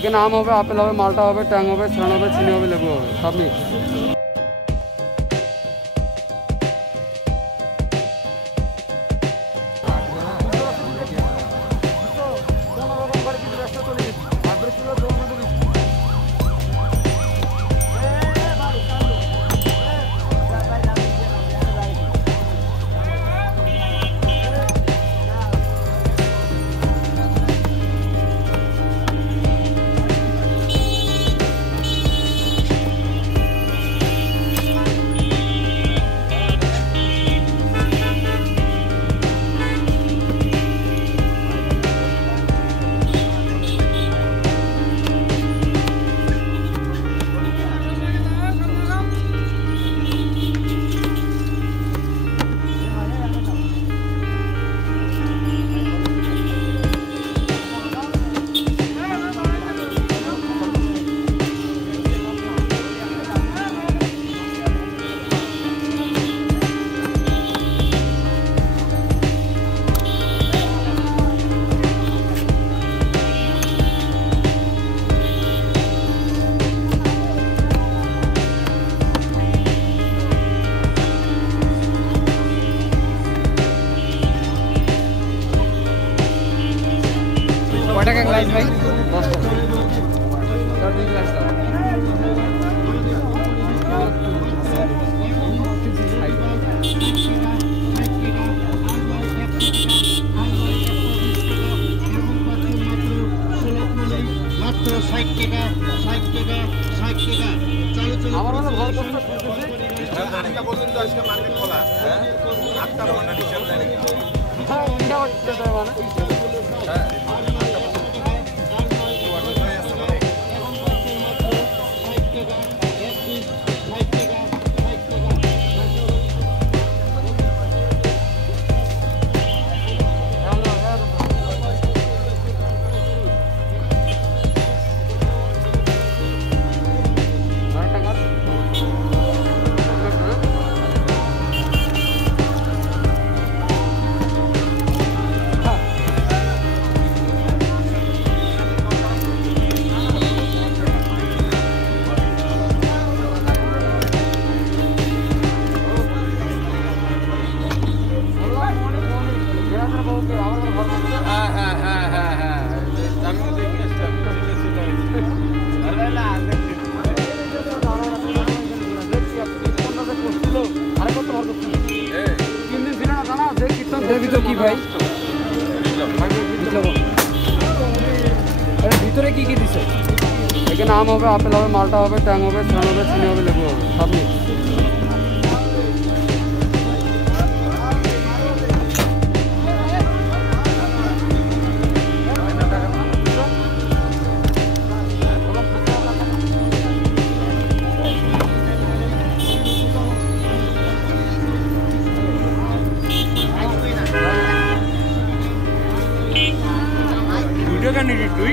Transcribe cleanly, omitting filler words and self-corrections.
এখানে আম হবে, আপেল হবে, মালটা হবে, ট্যাং হবে, শ্রান হবে, চিনি হবে, লেবু হবে, সব মিক্স। টাকা গ্লাস ভাই? 10 টাকা। আর 2 গ্লাস দাও। মাত্র 60 টাকা 60 টাকা 60 টাকা। চলো চলো আমার মনে ভয় করতে আরেকটা বলুন তো আজকে মার্কেট খোলা হ্যাঁ 8টা ঘন্টা হিসাব দেয় নাকি হ্যাঁ ওইটা হচ্ছে তাই মানে হ্যাঁ কি ভাই ভিতরে কি কি দিছে? এখানে আম হবে, আপেল হবে, মালটা হবে, ট্যাং হবে, শ্রান হবে, চিনি হবে, লেবু হবে, সব মিক্স। ভিডিও কেন তুই